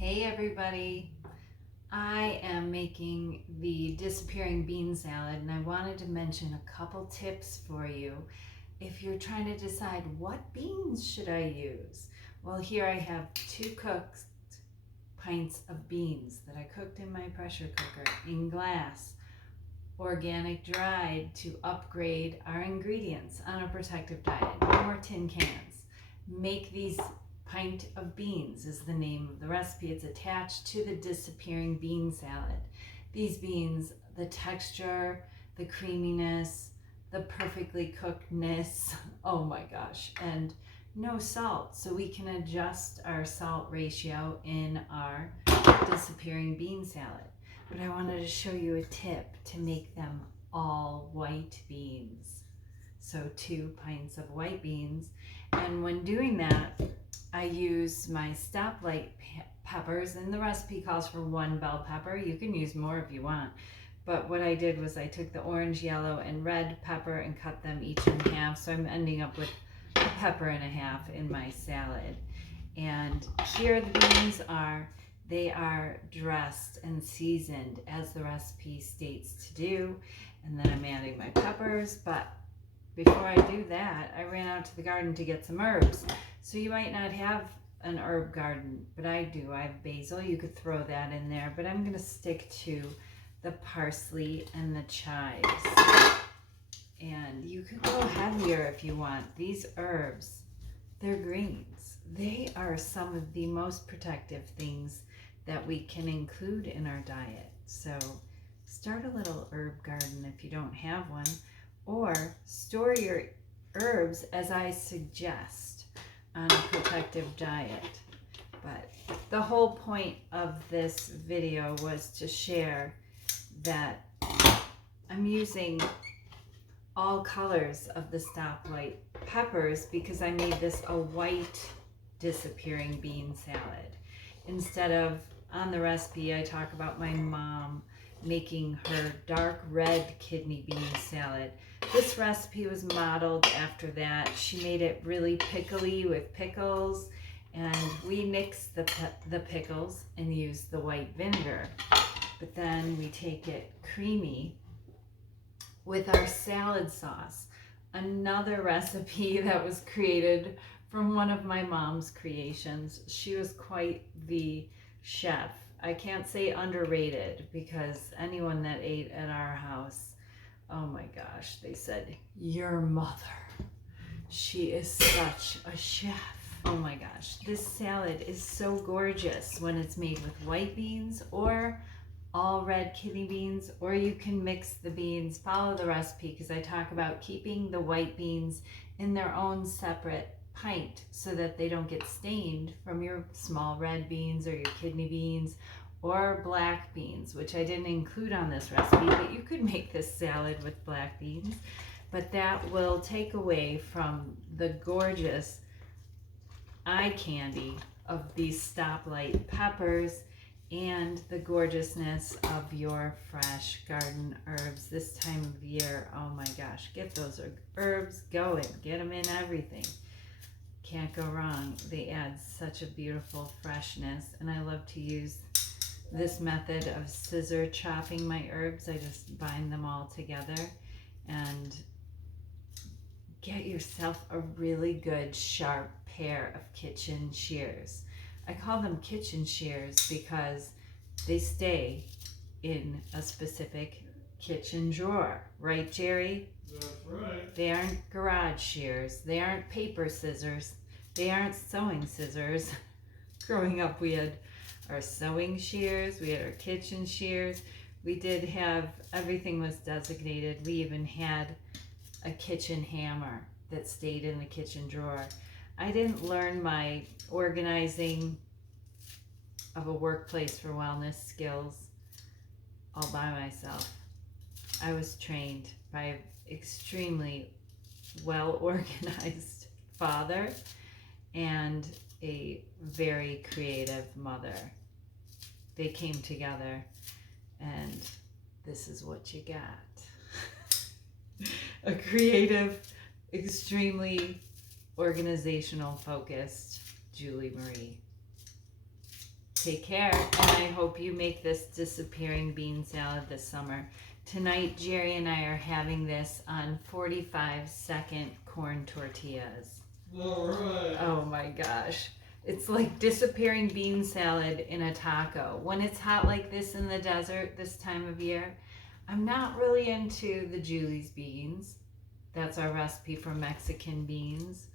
Hey everybody, I am making the disappearing bean salad and I wanted to mention a couple tips for you if you're trying to decide what beans should I use. Well, here I have 2 cooked pints of beans that I cooked in my pressure cooker in glass, organic dried to upgrade our ingredients on a protective diet. No more tin cans. Make these pint of beans is the name of the recipe. It's attached to the disappearing bean salad. These beans, the texture, the creaminess, the perfectly cookedness, oh my gosh, and no salt, so we can adjust our salt ratio in our disappearing bean salad. But I wanted to show you a tip to make them all white beans. So 2 pints of white beans, and when doing that, I use my stoplight peppers, and the recipe calls for 1 bell pepper. You can use more if you want. But what I did was I took the orange, yellow, and red pepper and cut them each in half. So I'm ending up with a pepper and a half in my salad. And here the beans they are dressed and seasoned as the recipe states to do. And then I'm adding my peppers, but before I do that, I ran out to the garden to get some herbs. So you might not have an herb garden, but I do. I have basil. You could throw that in there, but I'm going to stick to the parsley and the chives. And you could go heavier if you want. These herbs, they're greens. They are some of the most protective things that we can include in our diet. So start a little herb garden if you don't have one, or store your herbs as I suggest on a protective diet. But the whole point of this video was to share that I'm using all colors of the stoplight peppers because I made this a white disappearing bean salad. Instead of, on the recipe, I talk about my mom making her dark red kidney bean salad. This recipe was modeled after that. She made it really pickly with pickles, and we mixed the pickles and used the white vinegar. But then we take it creamy with our salad sauce, another recipe that was created from one of my mom's creations. She was quite the chef. I can't say underrated, because anyone that ate at our house, oh my gosh, they said, your mother, she is such a chef. Oh my gosh, this salad is so gorgeous when it's made with white beans or all red kidney beans, or you can mix the beans. Follow the recipe because I talk about keeping the white beans in their own separate pint so that they don't get stained from your small red beans or your kidney beans or black beans, which I didn't include on this recipe, but you could make this salad with black beans. But that will take away from the gorgeous eye candy of these stoplight peppers and the gorgeousness of your fresh garden herbs this time of year. Oh my gosh, get those herbs going. Get them in everything. Can't go wrong. They add such a beautiful freshness, and I love to use this method of scissor chopping my herbs. I just bind them all together, and get yourself a really good sharp pair of kitchen shears. I call them kitchen shears because they stay in a specific kitchen drawer. Right, Jerry? That's right. They aren't garage shears. They aren't paper scissors. They aren't sewing scissors. Growing up, we had our sewing shears. We had our kitchen shears. We did have, everything was designated. We even had a kitchen hammer that stayed in the kitchen drawer. I didn't learn my organizing of a workplace for wellness skills all by myself. I was trained by an extremely well-organized father and a very creative mother. They came together, and this is what you got. A creative, extremely organizational focused Julie Marie. Take care, and I hope you make this disappearing bean salad this summer. Tonight, Jerry and I are having this on 45-second corn tortillas. All right. Oh my gosh. It's like disappearing bean salad in a taco. When it's hot like this in the desert this time of year, I'm not really into the Julie's beans. That's our recipe for Mexican beans,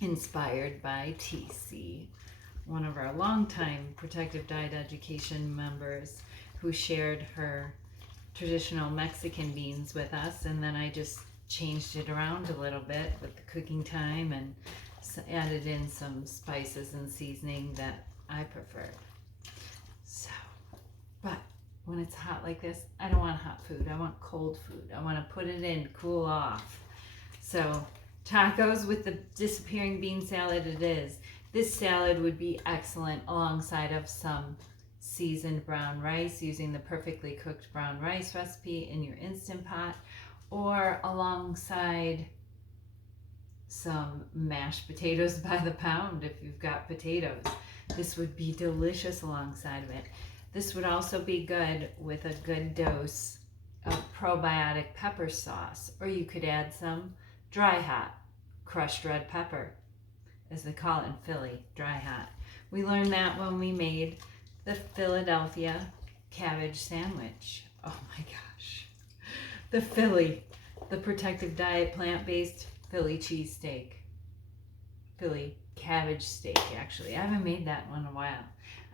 inspired by TC, one of our longtime Protective Diet Education members who shared her traditional Mexican beans with us, and then I just changed it around a little bit with the cooking time and added in some spices and seasoning that I preferred. So, but when it's hot like this, I don't want hot food. I want cold food. I want to put it in, cool off. So, tacos with the disappearing bean salad it is. This salad would be excellent alongside of some seasoned brown rice, using the perfectly cooked brown rice recipe in your Instant Pot, or alongside some mashed potatoes by the pound if you've got potatoes. This would be delicious alongside of it. This would also be good with a good dose of probiotic pepper sauce, or you could add some dry hot, crushed red pepper, as they call it in Philly, dry hot. We learned that when we made the Philadelphia cabbage sandwich. Oh my gosh. The Philly, the Protective Diet plant-based Philly cheesesteak. Philly cabbage steak, actually. I haven't made that one in a while.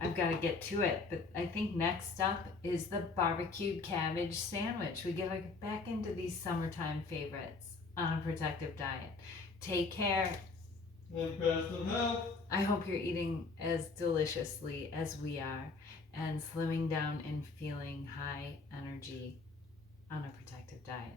I've got to get to it, but I think next up is the barbecued cabbage sandwich. We get back into these summertime favorites on a Protective Diet. Take care. And best of health. I hope you're eating as deliciously as we are and slimming down and feeling high energy on a Protective Diet.